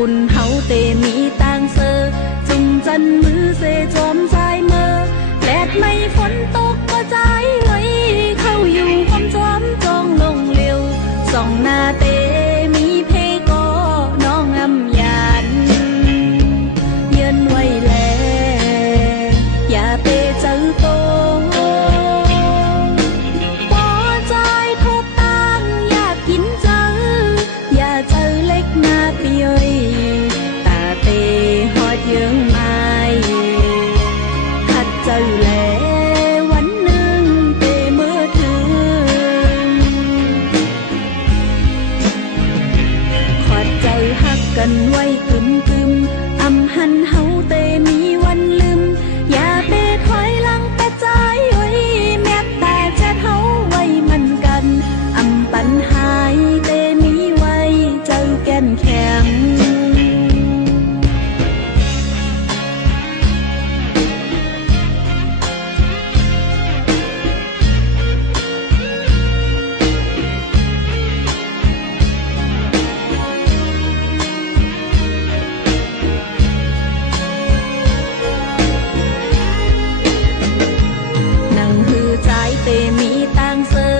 ปุ่นเฮาเตมีต่างเซอจุงจันมือเซจอมใจเมื่อแดดไม่ฝนตกก็ใจไว้เข้าอยู่ความจอมจองลงเร็วส่องหน้าเตมีเพก็น้องอำยานเยือนไว้แลอย่าเปเจอโตปอใจทบตั้งอยากกินเจออย่าเจอเล็กหน้าเปียตาเตหอดเยืองไม้ขัดเจอแลวันหนึ่งเตเมื่อถึงขอดเจอหักกันไว้กึมกึมอำหันเฮาเตมีวันลืมอย่าเปถอยหลังแต่ใจไว้แม้แต่จะเฮาไว้มันกันอำปัญหายเตมีไว้เจอแก่นแข็งมีต่างเซอ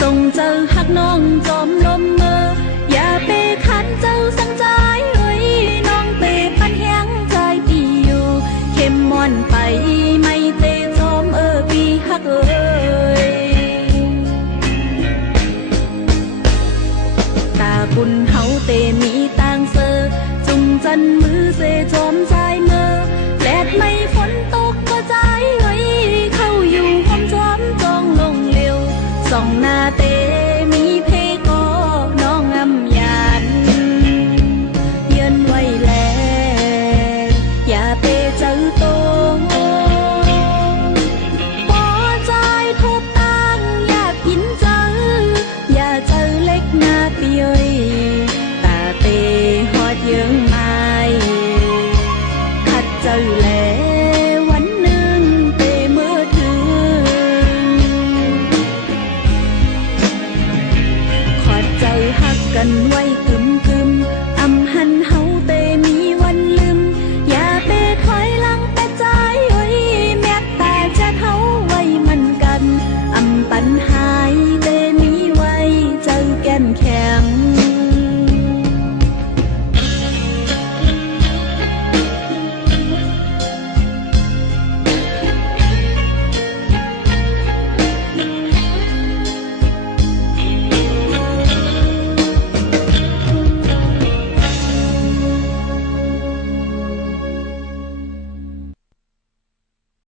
ส่งเจ้าหักน้องจอมลมเมออย่าเปขันเจ้าสังใจเอ้ยน้องเปปันแห้งใจปีอยู่เข้มมอนไปไม่เตจอมปีหักเอ้ยตาปุ่นเฮาเตมีต่างเซอจุงจันมือเซจอมใจเมอแดดไม่ฝนตกก็ใจเอ้ยเข้าอยู่ความจอมจองลงเร็วส่องหน้าเตมีเพก็น้องอำยานเยือนไว้แลอย่าเปเจอโตปอใจทบตั้งอยากกินเจออย่าเจอเล็กหน้าเปียตาเตหอดเยืองไม้ขัดเจอแลวันหนึ่งเตเมื่อถึงขอดใจหักกันไว้